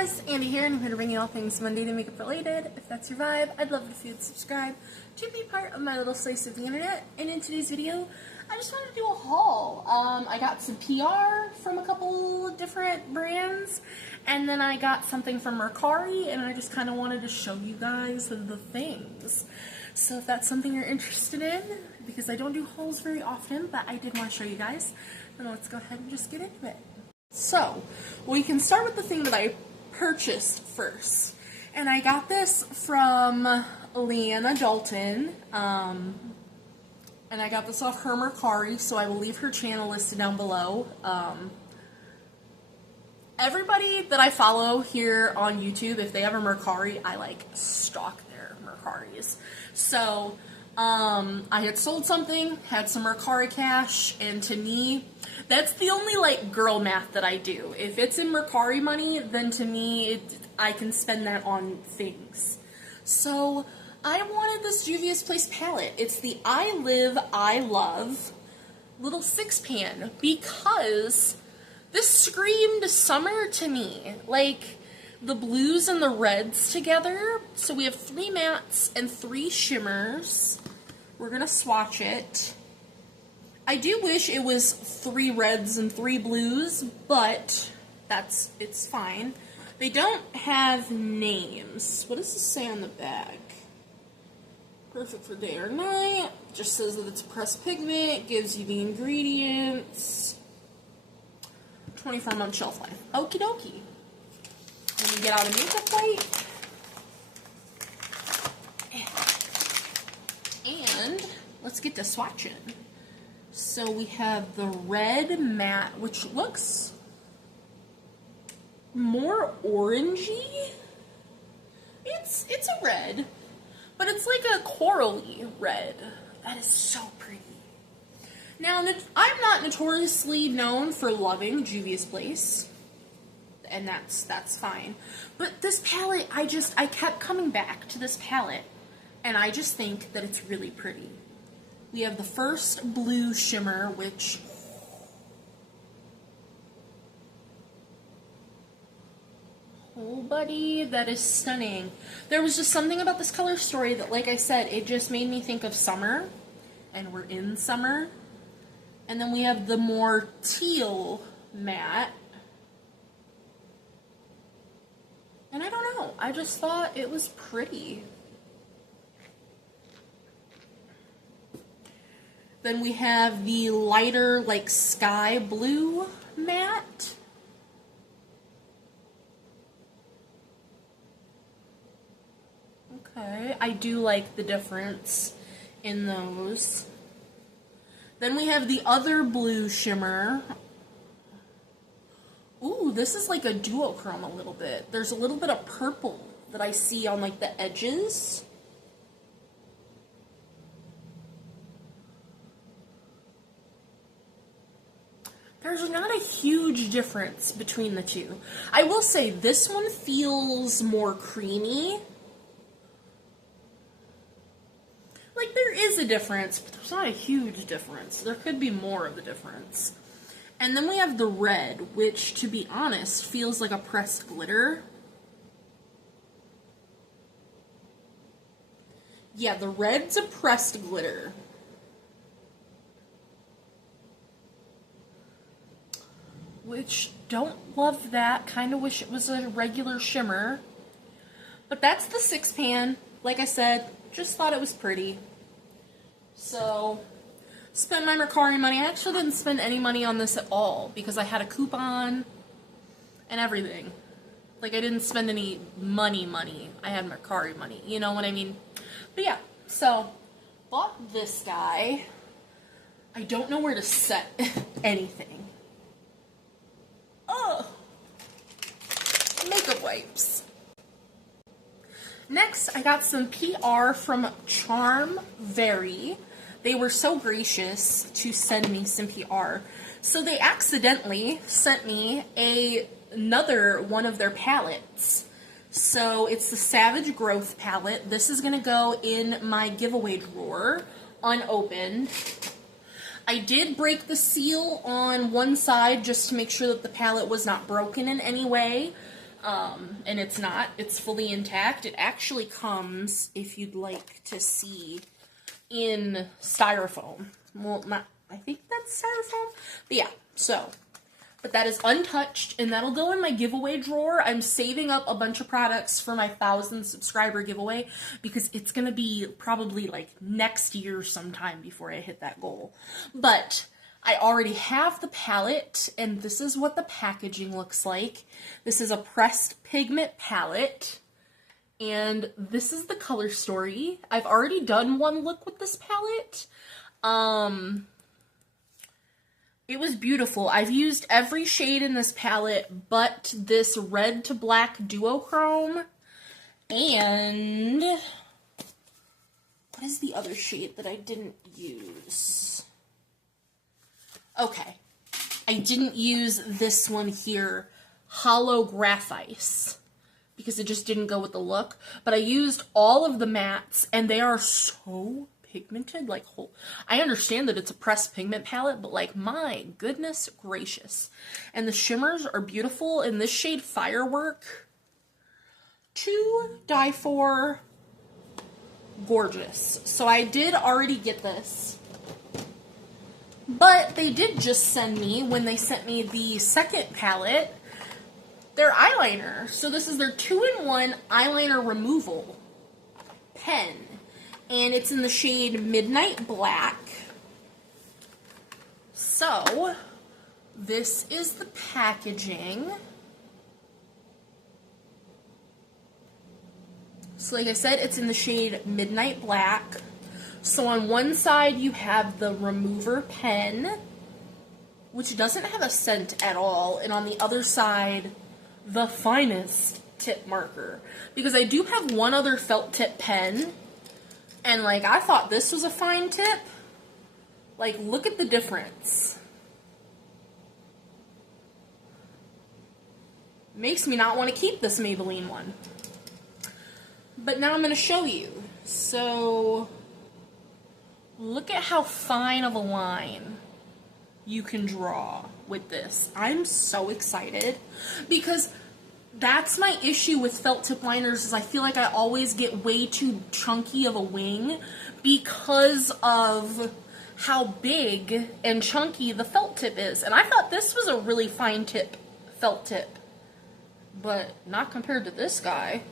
guys, Andy here, and I'm here to bring you all things Monday to makeup related. If that's your vibe, I'd love it if you'd subscribe to be part of my little slice of the internet. And in today's video, I just wanted to do a haul. I got some PR from a couple different brands, and then I got something from Mercari, and I just kind of wanted to show you guys the things. So if that's something you're interested in, because I don't do hauls very often, but I did want to show you guys, then let's go ahead and just get into it. So, we can start with the thing that I purchased first. And I got this from Leanna Dalton. And I got this off her Mercari, so I will leave her channel listed down below. Everybody that I follow here on YouTube, if they have a Mercari, I like stalk their Mercaris. So, I had sold something, had some Mercari cash, and to me, that's the only, like, girl math that I do. If it's in Mercari money, then to me, I can spend that on things. So, I wanted this Juvia's Place palette. It's the I Live, I Love little 6-pan, because this screamed summer to me. Like, the blues and the reds together. So we have 3 mattes and 3 shimmers. We're gonna swatch it. I do wish it was 3 reds and 3 blues, but it's fine. They don't have names. What does this say on the back? Perfect for day or night. Just says that it's pressed pigment, gives you the ingredients. 24-month shelf life. Okie dokie. Let me get out a makeup wipe. And let's get to swatching. So we have the red matte, which looks more orangey. It's a red, but it's like a corally red. That is so pretty. Now, I'm not notoriously known for loving Juvia's Place, and that's fine. But this palette, I kept coming back to this palette, and I just think that it's really pretty. We have the first blue shimmer, which, oh buddy, that is stunning. There was just something about this color story that, like I said, it just made me think of summer, and we're in summer. And then we have the more teal matte. And I don't know, I just thought it was pretty. Then we have the lighter, like, sky blue matte. Okay, I do like the difference in those. Then we have the other blue shimmer. Ooh, this is like a duochrome a little bit. There's a little bit of purple that I see on, like, the edges. There's not a huge difference between the two. I will say this one feels more creamy. Like, there is a difference, but there's not a huge difference. There could be more of a difference. And then we have the red, which, to be honest, feels like a pressed glitter. Yeah, the red's a pressed glitter. Which, don't love that. Kind of wish it was a regular shimmer. But that's the 6-pan. Like I said, just thought it was pretty. So, spend my Mercari money. I actually didn't spend any money on this at all because I had a coupon and everything. Like, I didn't spend any money. I had Mercari money. You know what I mean? But yeah, so, bought this guy. I don't know where to set anything. Oh, makeup wipes. Next, I got some PR from Charm Very. They were so gracious to send me some PR. So they accidentally sent me another one of their palettes. So it's the Savage Growth palette. This is going to go in my giveaway drawer, unopened. I did break the seal on one side just to make sure that the palette was not broken in any way. And it's not. It's fully intact. It actually comes, if you'd like to see, in styrofoam. Well, not, I think that's styrofoam. But yeah, so. But that is untouched, and that'll go in my giveaway drawer. I'm saving up a bunch of products for my 1,000 subscriber giveaway because it's going to be probably like next year sometime before I hit that goal. But I already have the palette, and this is what the packaging looks like. This is a pressed pigment palette, and this is the color story. I've already done one look with this palette. It was beautiful. I've used every shade in this palette but this red to black duochrome. And what is the other shade that I didn't use? Okay. I didn't use this one here, Hollow Graphite, because it just didn't go with the look. But I used all of the mattes, and they are so pigmented. Like, I understand that it's a pressed pigment palette, but like, my goodness gracious. And the shimmers are beautiful in this shade Firework. To die for. Gorgeous. So I did already get this, but they did just send me, when they sent me the second palette, their eyeliner. So this is their 2-in-1 eyeliner removal pen. And it's in the shade Midnight Black. So, this is the packaging. So like I said, it's in the shade Midnight Black. So on one side you have the remover pen, which doesn't have a scent at all. And on the other side, the finest tip marker. Because I do have one other felt tip pen, and like, I thought this was a fine tip. Like, look at the difference. Makes me not want to keep this Maybelline one. But now I'm going to show you. So, look at how fine of a line you can draw with this. I'm so excited because that's my issue with felt tip liners, is I feel like I always get way too chunky of a wing because of how big and chunky the felt tip is. And I thought this was a really fine tip, felt tip, but not compared to this guy.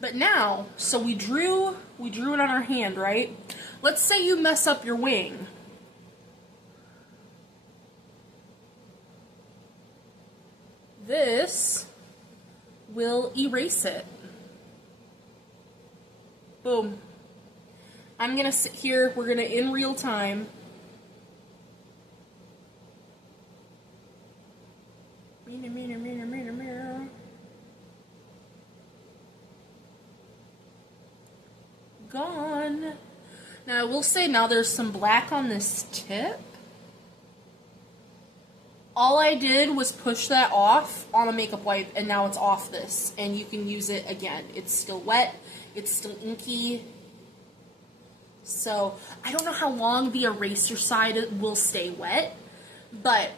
But now, so we drew it on our hand, right? Let's say you mess up your wing. This will erase it. Boom. I'm gonna sit here, we're gonna, in real time, gone. Now I will say, now there's some black on this tip. All I did was push that off on a makeup wipe, and now it's off this, and you can use it again. It's still wet, it's still inky. So, I don't know how long the eraser side will stay wet, but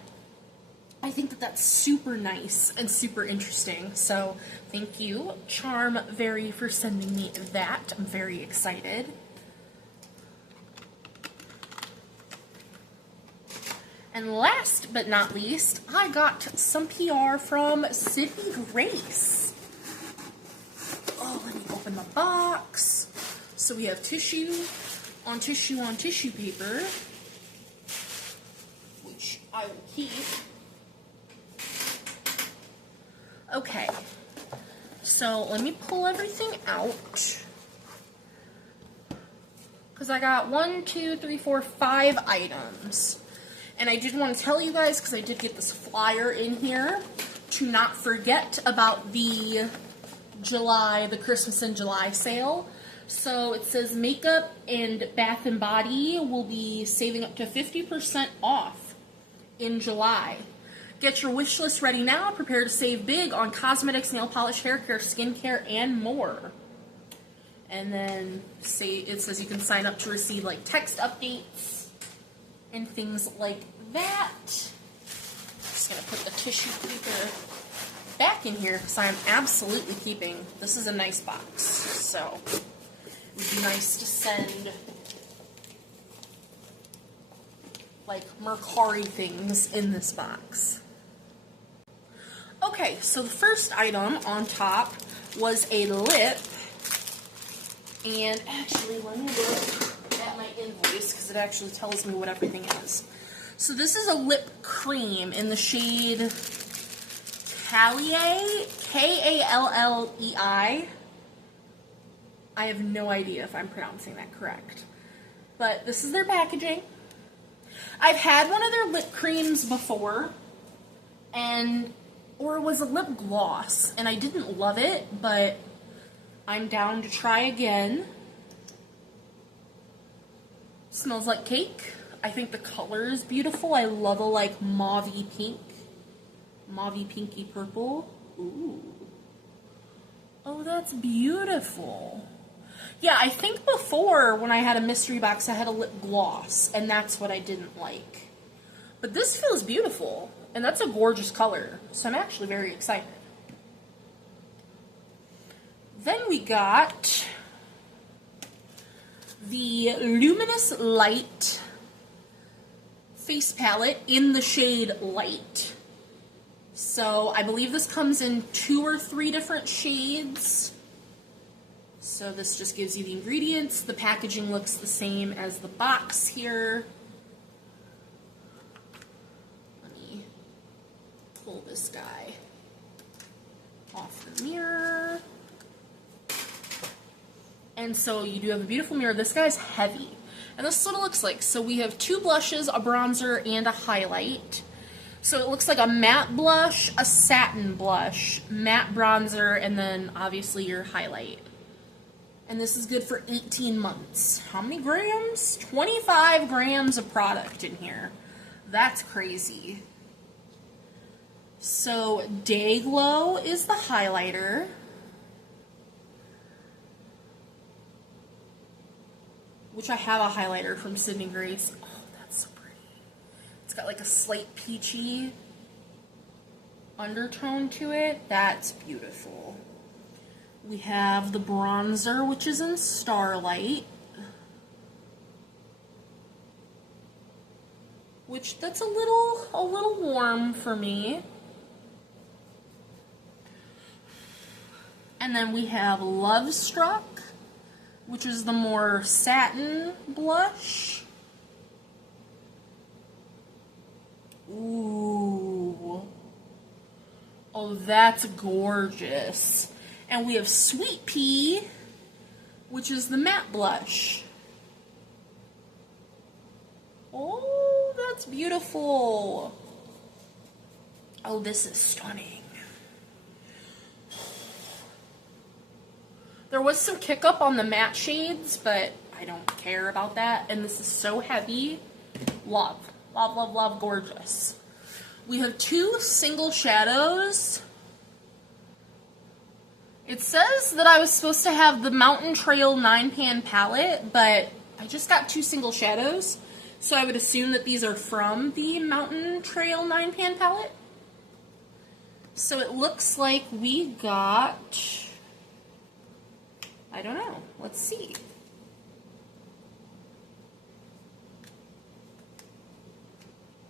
I think that that's super nice and super interesting. So, thank you, Charm Very, for sending me that. I'm very excited. And last but not least, I got some PR from Sydney Grace. Oh, let me open the box. So we have tissue on tissue on tissue paper, which I will keep. Okay, so let me pull everything out, because I got 1, 2, 3, 4, 5 items. And I did want to tell you guys, because I did get this flyer in here, to not forget about the Christmas in July sale. So it says makeup and bath and body will be saving up to 50% off in July. Get your wish list ready now. Prepare to save big on cosmetics, nail polish, hair care, skincare, and more. And then it says you can sign up to receive like text updates and things like that. Just gonna put the tissue paper back in here because I'm absolutely keeping. This is a nice box, so it would be nice to send like Mercari things in this box. Okay, so the first item on top was a lip, and actually let me look at my invoice because it actually tells me what everything is. So this is a lip cream in the shade Kallei, Kallei. I have no idea if I'm pronouncing that correct, but this is their packaging. I've had one of their lip creams before, or it was a lip gloss, and I didn't love it, but I'm down to try again. Smells like cake. I think the color is beautiful. I love a like mauvey pink, mauvey pinky purple. Ooh. Oh, that's beautiful. Yeah, I think before when I had a mystery box, I had a lip gloss, and that's what I didn't like. But this feels beautiful, and that's a gorgeous color, so I'm actually very excited. Then we got the Luminous Light face palette in the shade Light. So I believe this comes in 2 or 3 different shades. So this just gives you the ingredients. The packaging looks the same as the box here. Let me pull this guy off the mirror. And so you do have a beautiful mirror. This guy's heavy. And this is what it looks like. So we have 2 blushes, a bronzer, and a highlight. So it looks like a matte blush, a satin blush, matte bronzer, and then obviously your highlight. And this is good for 18 months. How many grams? 25 grams of product in here. That's crazy. So Day Glow is the highlighter. Which I have a highlighter from Sydney Grace. Oh, that's so pretty. It's got like a slight peachy undertone to it. That's beautiful. We have the bronzer, which is in Starlight. Which that's a little warm for me. And then we have Love Struck, which is the more satin blush. Ooh. Oh, that's gorgeous. And we have Sweet Pea, which is the matte blush. Oh, that's beautiful. Oh, this is stunning. There was some kick up on the matte shades, but I don't care about that. And this is so heavy. Love. Love, love, love, gorgeous. We have 2 single shadows. It says that I was supposed to have the Mountain Trail 9-pan palette, but I just got 2 single shadows. So I would assume that these are from the Mountain Trail 9-pan palette. So it looks like we got... I don't know. Let's see.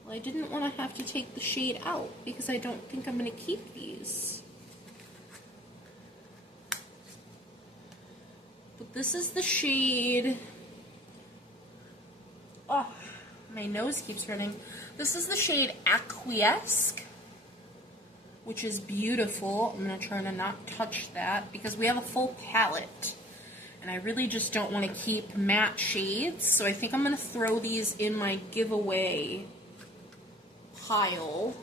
Well, I didn't want to have to take the shade out because I don't think I'm going to keep these. But this is the shade... Oh, my nose keeps running. This is the shade Acquiesce, which is beautiful. I'm going to try to not touch that because we have a full palette. And I really just don't want to keep matte shades, so I think I'm going to throw these in my giveaway pile.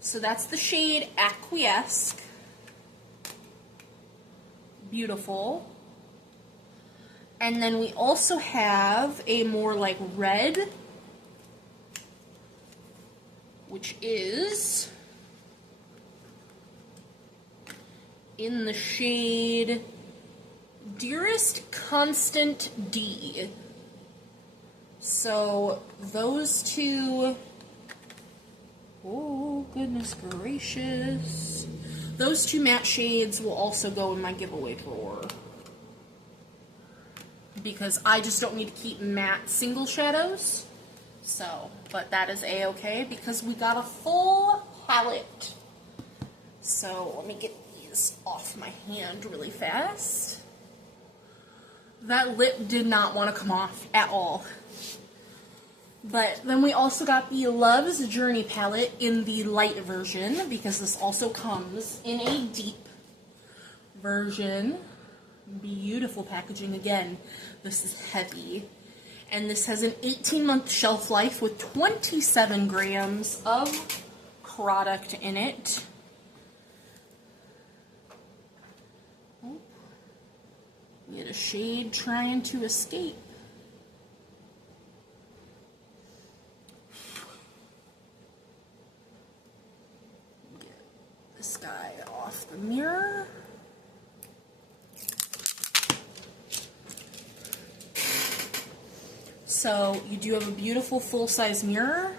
So that's the shade Acquiesce. Beautiful. And then we also have a more like red, which is in the shade Dearest Constant D. So those 2, ooh, Oh, goodness gracious. Those two matte shades will also go in my giveaway drawer, because I just don't need to keep matte single shadows. So, but that is a-okay because we got a full palette. So let me get these off my hand really fast. That lip did not want to come off at all. But then we also got the Love's Journey palette in the light version, because this also comes in a deep version. Beautiful packaging again. This is heavy. And this has an 18-month shelf life with 27 grams of product in it. Oh. We had a shade trying to escape. Get this guy off the mirror. So you do have a beautiful full-size mirror,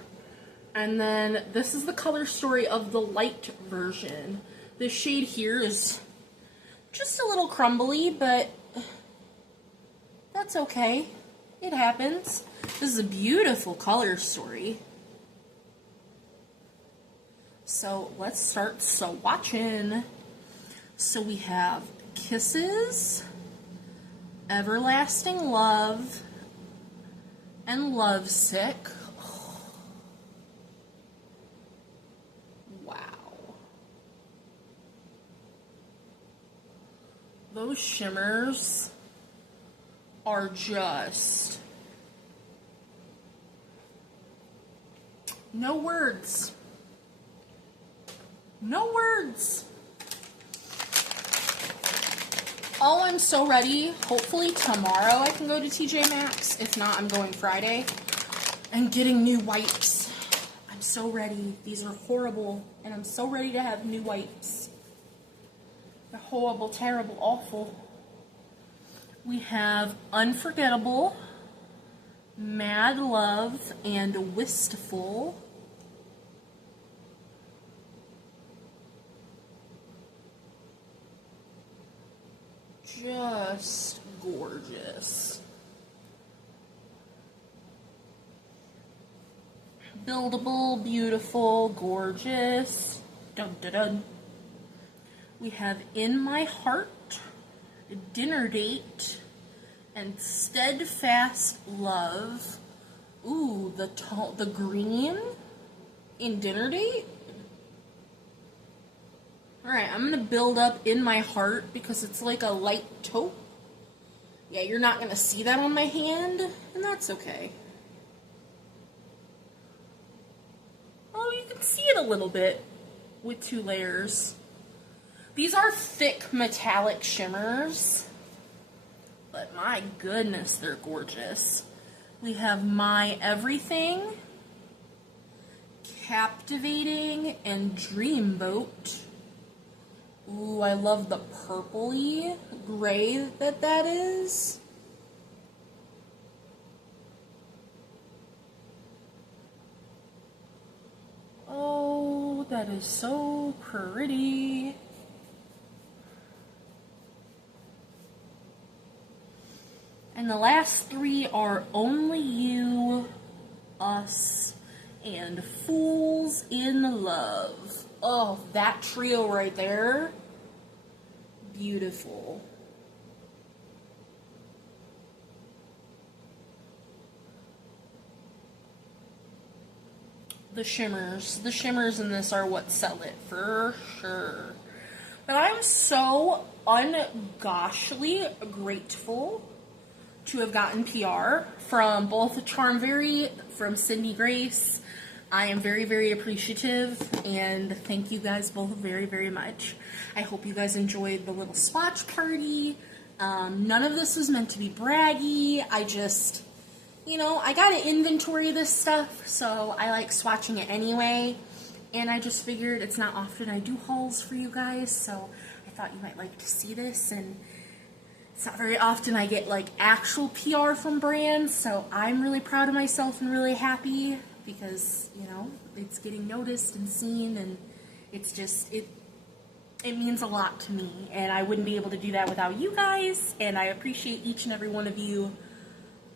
and then this is the color story of the light version. This shade here is just a little crumbly, but that's okay. It happens. This is a beautiful color story. So let's start swatching. So we have Kisses, Everlasting Love, and Lovesick. Oh. Wow. Those shimmers are just... no words. No words. Oh, I'm so ready. Hopefully tomorrow I can go to TJ Maxx. If not, I'm going Friday. And getting new wipes. I'm so ready. These are horrible. And I'm so ready to have new wipes. They're horrible, terrible, awful. We have Unforgettable, Mad Love, and Wistful. Just gorgeous. Buildable, beautiful, gorgeous. Dun dun dun. We have In My Heart, Dinner Date, and Steadfast Love. Ooh, the green in Dinner Date. Alright, I'm going to build up In My Heart because it's like a light taupe. Yeah, you're not going to see that on my hand, and that's okay. Oh, you can see it a little bit with 2 layers. These are thick metallic shimmers, but my goodness, they're gorgeous. We have My Everything, Captivating, and Dreamboat. Ooh, I love the purpley gray that is. Oh, that is so pretty. And the last 3 are Only You, Us, and Fools in Love. Oh, that trio right there. Beautiful. The shimmers in this are what sell it for sure. But I'm so ungoshly grateful to have gotten PR from both Charmvery, from Cindy Grace. I am very, very appreciative, and thank you guys both very, very much. I hope you guys enjoyed the little swatch party. None of this was meant to be braggy. I just, you know, I gotta inventory this stuff, so I like swatching it anyway. And I just figured it's not often I do hauls for you guys, so I thought you might like to see this. And it's not very often I get like actual PR from brands, so I'm really proud of myself and really happy because, you know, it's getting noticed and seen, and it's just, it means a lot to me, and I wouldn't be able to do that without you guys, and I appreciate each and every one of you.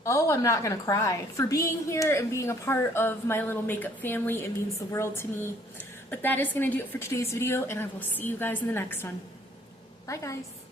Oh, I'm not gonna cry, for being here and being a part of my little makeup family. It means the world to me. But that is gonna do it for today's video, and I will see you guys in the next one. Bye, guys.